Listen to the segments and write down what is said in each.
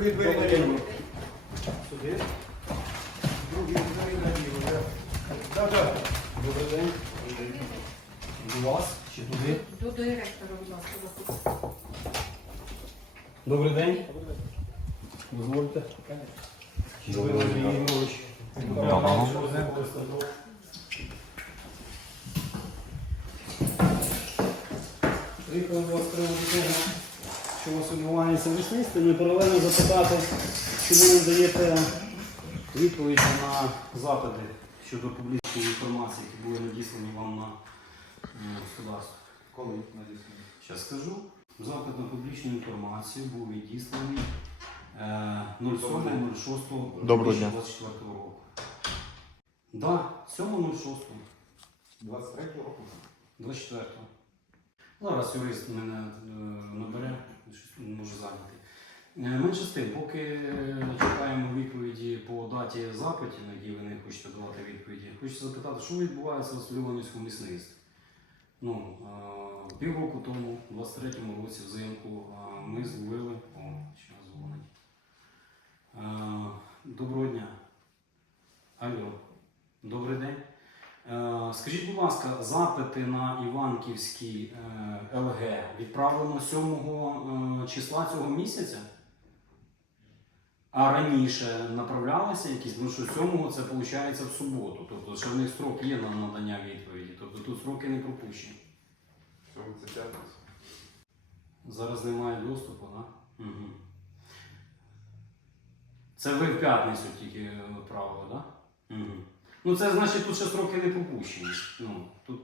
Другі двері наліво. Сюди. Другі двері наліво. Так. Добрий день. До вас чи туди? До директора, будь ласка. Добрий день. Дозвольте. Добрий день, Ігорович. Приїхали до вас з приводу того, що у вас відбувається в лісництві, ми паралельно запитати, чи ви надаєте відповідь на запити щодо публічної інформації, які були надіслані вам на господарство. Коли надіслані? Зараз скажу. Запит на публічну інформацію був відісланий 07.06.2024 року. Так, 7.06. 23 року. 24. Зараз юрист мене набере, щось не можу зайняти. Менше з тим, поки чекаємо відповіді по даті запитів, на які ви не хочете давати відповіді, хочу запитати, що відбувається в Львівському лісництві. Півроку тому, у 23-му році взимку, ми зловили. Ще дзвонить. Доброго дня. Алло, добрий день. Скажіть, будь ласка, запити на Іванківський ЛГ відправлено 7 числа цього місяця? А раніше направлялися якісь, тому що 7-го це виходить в суботу. Тобто, ще в них строк є на надання відповіді. Тобто тут строки не пропущені. 7 це п'ятниця. Зараз немає доступу, так? Угу. Це ви в п'ятницю тільки відправили, так? Угу. Ну це значить, тут ще строки не пропущені. Тут...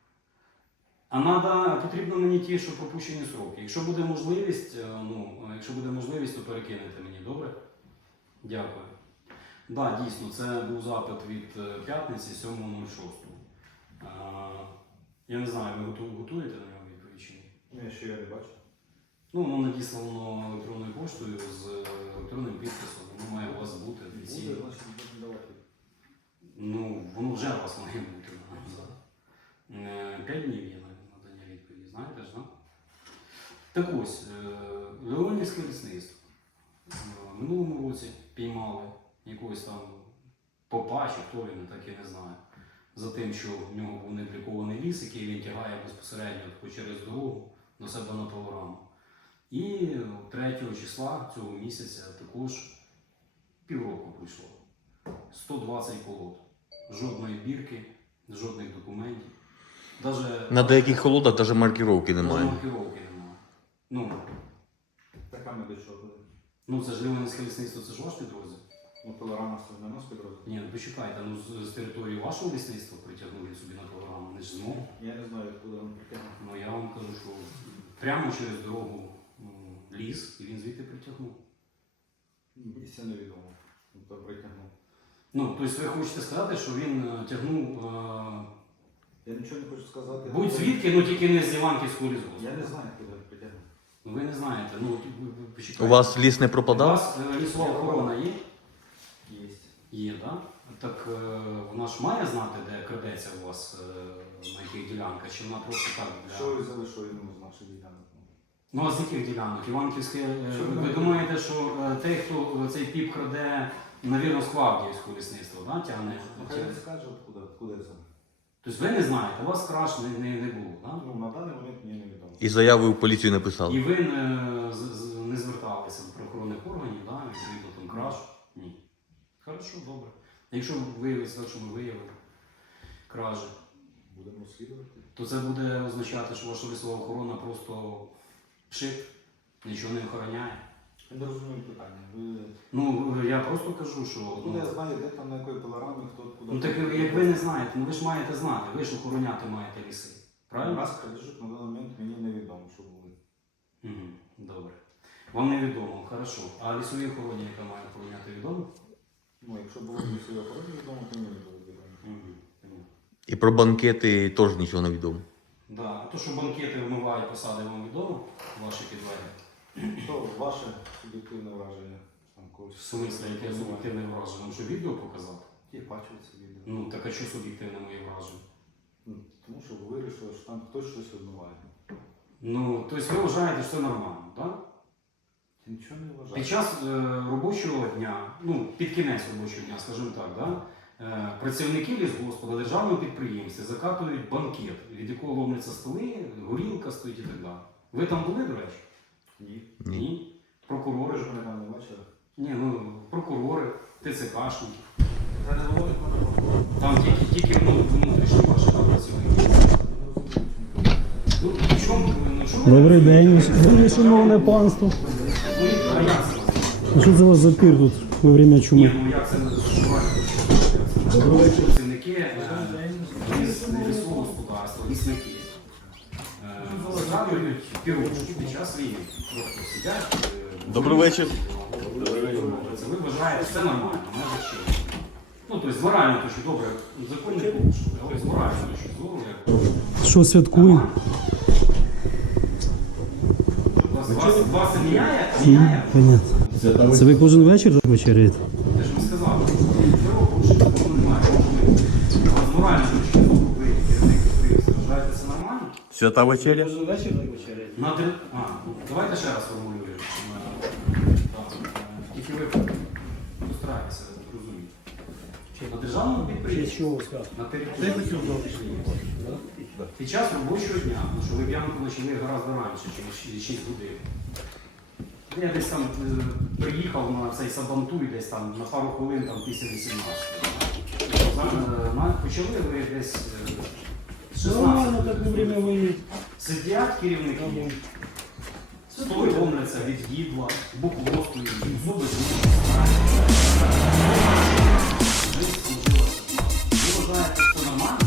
А потрібно мені ті, що пропущені строки. Якщо буде можливість, то перекинете мені, добре? Дякую. Так, дійсно, це був запит від п'ятниці 7.06. Я не знаю, ви готуєте на нього відповідь чи ні? Ні, ще я не бачу. Воно надіслано електронною поштою з електронним підписом. Воно має у вас бути офіційно. Буде, значить, будемо давати. Воно вже у вас має бути. 5 днів є надання відповіді, знаєте ж, так? Так ось, Леонівське лісництво. В минулому році піймали якогось там попа, чи хто він, так і не знаю. За тим, що в нього був необлікований ліс, який він тягає безпосередньо через дорогу до себе на пилораму. І 3 числа цього місяця також півроку пройшло. 120 колод. Жодної бірки, жодних документів. На деяких колодах навіть маркировки немає. Маркировки немає. Така ми до чого буде. Це ж Львівське лісництво, це ж ваш підрозділ? Пилорама це не наш підрозділ. Ні, почекайте, з території вашого лісництва притягнули собі на пилораму, не ж змогу. Я не знаю, куди він притягнув. Я вам кажу, що прямо через дорогу ліс, і він звідти притягнув. Мені це невідомо. То притягнув. Тобто ви хочете сказати, що він тягнув... Я нічого не хочу сказати. Будь звідки, тільки не з Іванківського лісгоспу. Я не знаю, куди він притягнув. Ви не знаєте, почекайте. У вас ліс не У пропадав? вас лісова охорона є? Є. Є, так? Так вона ж має знати, де крадеться у вас, на яких ділянках, чи вона просто так для... Що ви взяли, що він з наших ділянок? А з яких ділянок? Іванківське... Ви думаєте, що той, хто цей піп краде, навірно, з Клавдіївського лісництва, да, тягне? Хай він скаже, куди це. Тобто ви не знаєте, у вас краж не було, так? На даний момент мені невідомо. І заяви в поліцію не писали? І ви не зверталися до правоохоронних органів, да, відповідно там краж? Ні. Хорошо, добре. Якщо виявиться, що ми виявили кражі, Будемо розслідувати. то це буде означати, що ваша лісова охорона просто пшик, нічого не охороняє. Я не розумію питання. Я просто кажу, що... Куди я знаю, де там, на якої пилорамі, хто куди. Так як ви не знаєте, ви ж маєте знати, ви ж охороняти маєте ліси. Правильно? Нас крадіжок на даний момент мені невідомо, що були. Добре. Вам невідомо, хорошо. А лісовій охороні, яка має охороняти, відомо? Якщо було лісові охорони відомо, то мені було відомо. І про банкети теж нічого не відомо. Да. А то, що банкети вмивають посади, вам відомо? Ваші підлеглі? То ваше суб'єктивне враження. В смислі, яке суб'єктивне враження? Вам що, відео показати? Ті бачили це відео. Так а що суб'єктивне моє враження? Тому що ви вирішили, що там хтось щось відмиває. Тобто ви вважаєте, що це нормально, так? Нічого не вважаю. Під час робочого дня, ну, під кінець робочого дня, скажімо так, да, працівники лісгоспу, державного підприємства закатують банкет, від якого ломляться столи, горілка стоїть і так далі. Ви там були, до речі? Ні. Ні. Прокурори Ви ж. ж мене там не бачили. Ні, ну, прокурори, ТЦКшники. Та не було нікого. Там тільки внутрішні ваші там працівники. Ну, в чому, ну, чому? Добрий день, шановне панство. Ну, а як це? А що це у вас за пір тут во время Ні, чуми? ну як це не працівники лісового господарства, лісники. Згадують пірушку під час війни. Просто сидять. Добрий вечір. Це ви вважаєте, це нормально, не зачем. Ну, тобто з моральної точки добре, закон не порушує, але з моральної точки зору, як Що святкуємо? вас це міняє? Міняє? Понятно. Це ви кожен вечір вечеряєте? Я ж вам сказав, цього порушення немає. З моральної точки зору ви керівник підприємства вважаєте це нормально? Свята вечеря. Кожен вечір вечеряєте? Ну, давайте ще раз формулюємо. Тільки ви постарайтеся зрозуміти. На державному підприємстві, Що ви скажете? на території під час робочого дня, тому що ви п'янку почали гораздо раніше, ніж 6 годин. Я десь там приїхав на цей Сабантуй, десь там на пару хвилин там, після 18. Почали ви десь 16. так во время війни. Сидять керівники, столи ломляться від гідла, букло стоїть, зуби ви вважаєте, що це нормально?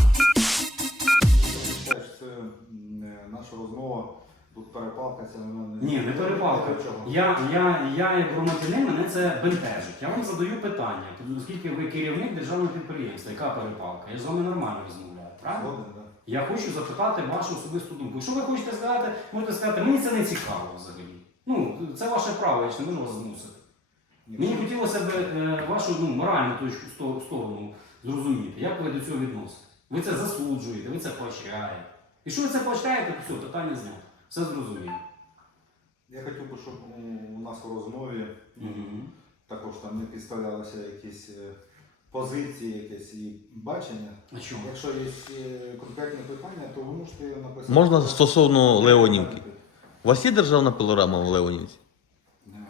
Я вважаю, що це наша розмова, тут перепалка, це вона не... Ні, не перепалка. Чого? Я як громадянин, мене це бентежить. Я вам задаю питання, оскільки ви керівник державного підприємства, яка перепалка? Я ж з вами нормально розмовляю, правильно? Згоден, да. Я хочу запитати вашу особисту думку. Якщо ви хочете сказати, можете сказати, мені це не цікаво взагалі. Ну, це ваше право, я ж не можу вас змусити. Мені хотілося б вашу моральну точку сторону зрозуміти, як ви до цього відноситесь. Ви це засуджуєте, ви це поощряєте. Якщо ви це поощряєте, то все, питання знято. Все зрозуміло. Я хотів би, щоб у нас у розмові також там не підставлялися якісь позиції, якісь і бачення. А чому? Якщо є конкретне питання, то ви можете написати. Можна стосовно Леонівки? У вас є державна пилорама в Леонівці? Нема.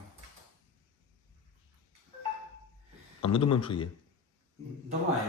Ну, А ми думаємо, що є. Давай,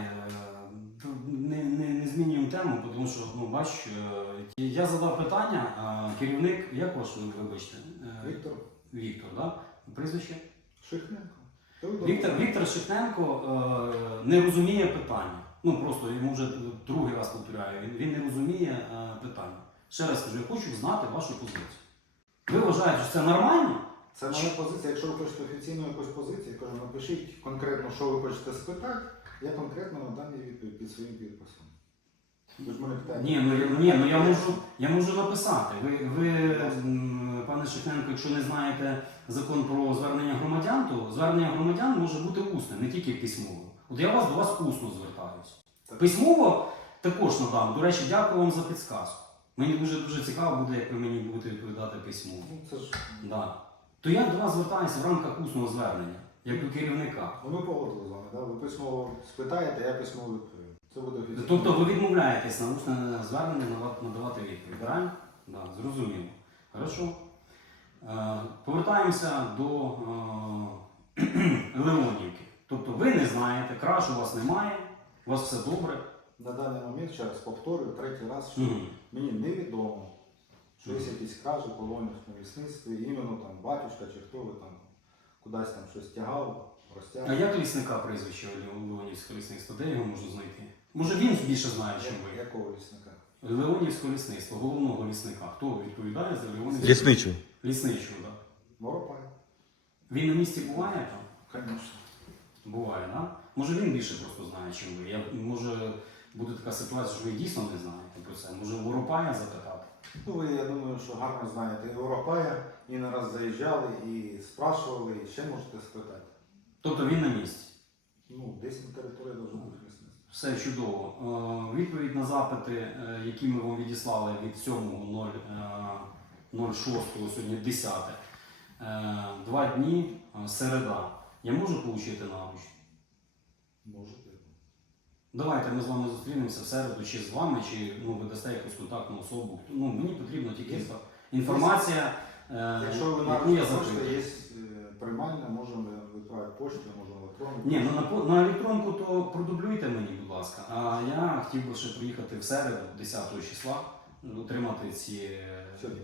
не змінюємо тему, тому що, бач, я задав питання, а керівник, як ваш, вибачте? Віктор Віктор, да? Прізвище? Шихненко. Віктор Шихненко не розуміє питання. Ну, просто йому вже другий раз повторяю, він не розуміє питання. Ще раз кажу, я хочу знати вашу позицію. Ви вважаєте, що це нормально? Це моя позиція. Якщо ви хочете офіційну якусь позицію, кажу, напишіть конкретно, що ви хочете спитати, я конкретно надам їй відповідь під своїм підписом. Ви ж мене питаєте. Ні, я можу написати. Ви, пане Шихненко, якщо не знаєте закон про звернення громадян, то звернення громадян може бути усне, не тільки письмово. От я до вас усно звертаюся. Письмово також надам. До речі, дякую вам за підсказку. Мені дуже цікаво буде, як ви мені будете відповідати письмово. Ну, це ж... Да. То я до вас звертаюся в рамках усного звернення, як до керівника. Ну, ми погодили з вами, да? Ви письмово спитаєте, я письмово відповім. Це буде офіційно. Тобто ви відмовляєтесь на усне звернення надавати відповідь, правильно? Да, зрозуміло. Хорошо. Повертаємося до Леонівки. Тобто ви не знаєте, краш у вас немає, у вас все добре. На даний момент, ще раз повторюю, третій раз, що Мгм. мені невідомо, що є якісь кражі по Леонівському лісництві, іменно там батюшка чи хто ви там кудись там щось тягав, А розтягав. як лісника прізвище Леонівського лісництва? Де його можна знайти? Може він більше знає, ніж ви? Якого лісника? Леонівського лісництва, головного лісника. Хто відповідає за Леонівського? Лісничий. Лісничого, так. Воропай. Він на місці буває там? Звісно. Буває, так? Да? Може він більше просто знає, ніж ви. Може буде така ситуація, що ви дійсно не знаєте про це. Може Воропая запитати? Ну, ви, я думаю, що гарно знаєте і Воропая, і не раз заїжджали, і спрашували, і ще можете спитати. Тобто він на місці. Ну, десь на території должно бути лісництво. Все чудово. Відповідь на запити, які ми вам відіслали від 7.06, сьогодні 10. 2 дні, середа. Я можу отримати навич? Можете. Давайте ми з вами зустрінемося в середу, чи з вами, чи ви дасте якусь контактну особу. Мені потрібна тільки інформація, Якщо ви яку я на запитую. почта є приймальна, можемо відправити почту, можемо електронну. Ні, на електронку то продублюйте мені, будь ласка. А я хотів би ще приїхати в середу, 10 числа, отримати ці. Сьогодні.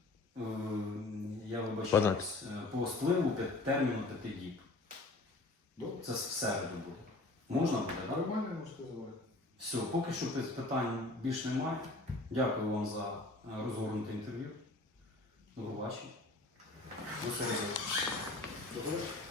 Я вибачаюсь, по спливу терміну 5 діб. Добре. Це в середу буде. Можна буде, так? Нормально можете звати. Все, поки що питань більш немає. Дякую вам за розгорнуте інтерв'ю. До побачення. До середи. Добре.